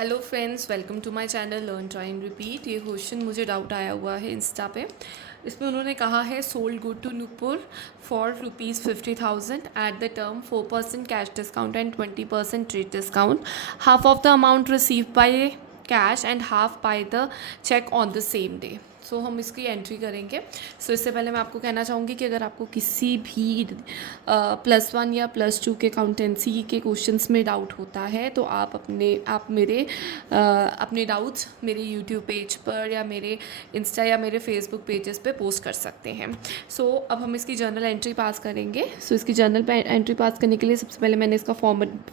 Hello friends, welcome to my channel learn try and repeat. ये question मुझे doubt आया हुआ है इंस्टा पे। इसमें उन्होंने कहा है sold good to Nupur for ₹50,000 at the term 4% cash discount and 20% trade discount, half of the amount receive by cash and half by the cheque on the same day. So हम इसकी एंट्री करेंगे। सो इससे पहले मैं आपको कहना चाहूँगी कि अगर आपको किसी भी +1 या +2 के अकाउंटेंसी के क्वेश्चंस में डाउट होता है तो आप अपने डाउट्स मेरे यूट्यूब पेज पर या मेरे इंस्टा या मेरे फेसबुक पेजेस पे पोस्ट कर सकते हैं। सो अब हम इसकी जर्नल एंट्री पास करेंगे। सो इसकी जर्नल एंट्री पास करने के लिए सबसे पहले मैंने इसका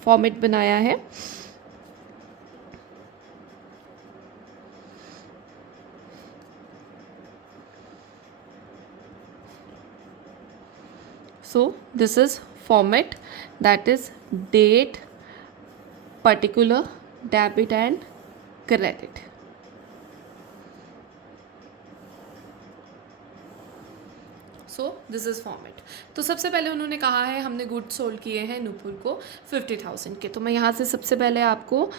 फॉर्मेट बनाया है। So this is format, that is date, particular, debit and credit. So this is format. तो सबसे पहले उन्होंने कहा है हमने गुड सोल्ड किए हैं नूपुर को 50,000 के। तो मैं यहाँ से सबसे पहले आपको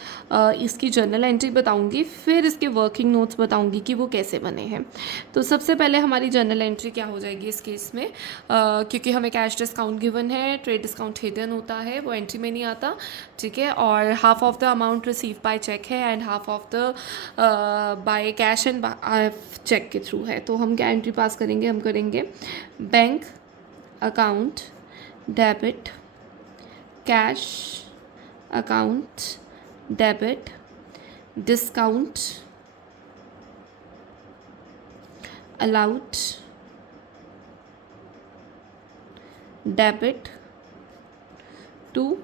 इसकी जर्नल एंट्री बताऊँगी, फिर इसके वर्किंग नोट्स बताऊँगी कि वो कैसे बने हैं। तो सबसे पहले हमारी जर्नल एंट्री क्या हो जाएगी इस केस में, क्योंकि हमें कैश डिस्काउंट गिवन है, ट्रेड डिस्काउंट हिडन होता है, वो एंट्री में नहीं आता, ठीक है। और half of the amount receive by cheque है and half of the by cash and cheque के थ्रू है। तो हम क्या एंट्री पास करेंगे, हम करेंगे bank account debit, cash account debit, discount allowed debit to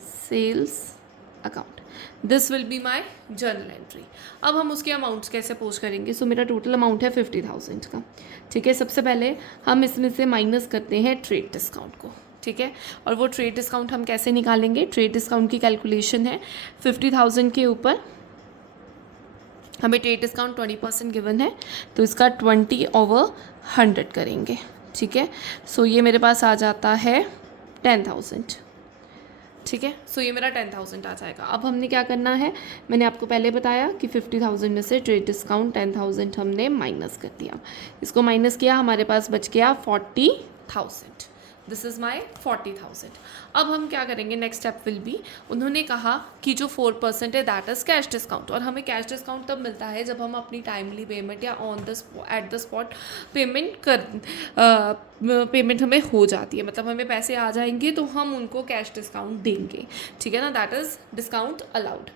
sales account. This will be my journal entry. अब हम उसके अमाउंट्स कैसे पोस्ट करेंगे। सो मेरा टोटल अमाउंट है 50,000 का, ठीक है। सबसे पहले हम इसमें से माइनस करते हैं ट्रेड डिस्काउंट को, ठीक है। और वो ट्रेड डिस्काउंट हम कैसे निकालेंगे, ट्रेड डिस्काउंट की कैलकुलेशन है 50,000 के ऊपर हमें ट्रेड डिस्काउंट 20% गिवन है, तो इसका 20/100 करेंगे, ठीक है। सो ये मेरे पास आ जाता है 10,000, ठीक है। सो ये मेरा 10,000 आ जाएगा। अब हमने क्या करना है, मैंने आपको पहले बताया कि 50,000 में से ट्रेड डिस्काउंट 10,000 हमने माइनस कर दिया। इसको माइनस किया, हमारे पास बच गया 40,000। This is my 40,000। अब हम क्या करेंगे, नेक्स्ट स्टेप विल बी, उन्होंने कहा कि जो 4% है दैट इज़ कैश डिस्काउंट। और हमें कैश डिस्काउंट तब मिलता है जब हम अपनी टाइमली पेमेंट या एट द स्पॉट पेमेंट हमें हो जाती है, मतलब हमें पैसे आ जाएंगे तो हम उनको कैश डिस्काउंट देंगे, ठीक है ना। That is discount allowed.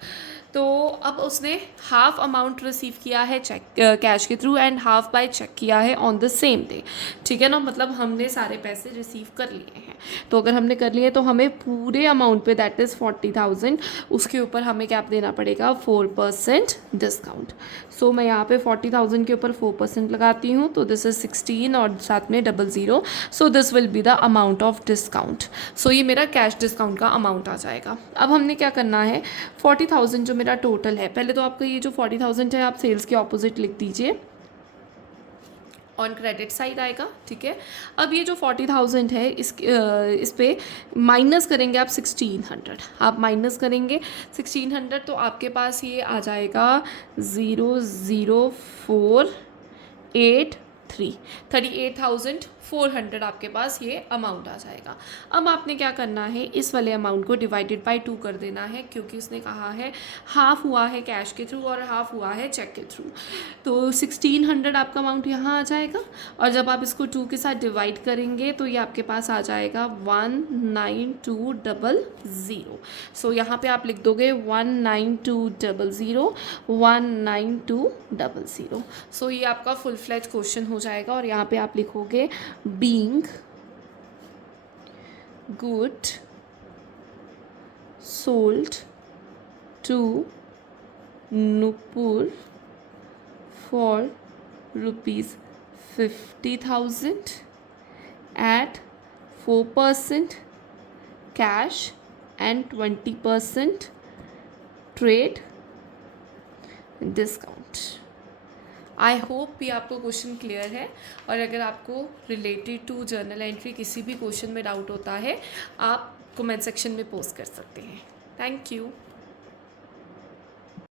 तो अब उसने हाफ अमाउंट रिसीव किया है चेक कैश के through and half by cheque किया है ऑन द सेम डे, ठीक है ना। मतलब हमने सारे पैसे रिसीव कर लिए हैं। तो अगर हमने कर लिए तो हमें पूरे अमाउंट पे दैट इज़ 40,000, उसके ऊपर हमें क्या देना पड़ेगा, 4% डिस्काउंट। सो मैं यहाँ पे 40,000 के ऊपर 4% लगाती हूँ, तो दिस इज़ 16 और साथ में 00। So this will be the amount of discount. So ये मेरा कैश डिस्काउंट का अमाउंट आ जाएगा। अब हमने क्या करना है, 40,000 जो मेरा टोटल है, पहले तो आपका ये जो 40,000 है आप सेल्स के ऑपोजिट लिख दीजिए, ऑन क्रेडिट साइड आएगा, ठीक है। अब ये जो 40,000 है इस पे माइनस करेंगे आप 1600, आप माइनस करेंगे 1600 तो आपके पास ये आ जाएगा 00483, 38,400 आपके पास ये अमाउंट आ जाएगा। अब आपने क्या करना है, इस वाले अमाउंट को डिवाइडेड बाय 2 कर देना है, क्योंकि उसने कहा है हाफ हुआ है कैश के थ्रू और हाफ हुआ है चेक के थ्रू। तो 1600 आपका अमाउंट यहाँ आ जाएगा, और जब आप इसको 2 के साथ डिवाइड करेंगे तो ये आपके पास आ जाएगा 19200। सो यहाँ पे आप लिख दोगे 19200, 19200। सो ये आपका फुल फ्लेज क्वेश्चन हो जाएगा। और यहाँ पे आप लिखोगे being good sold to Nupur for ₹50,000 at 4% cash and 20% trade discount। I hope ये आपको क्वेश्चन क्लियर है। और अगर आपको रिलेटेड टू जर्नल एंट्री किसी भी क्वेश्चन में डाउट होता है, आप कमेंट सेक्शन में पोस्ट कर सकते हैं। Thank you.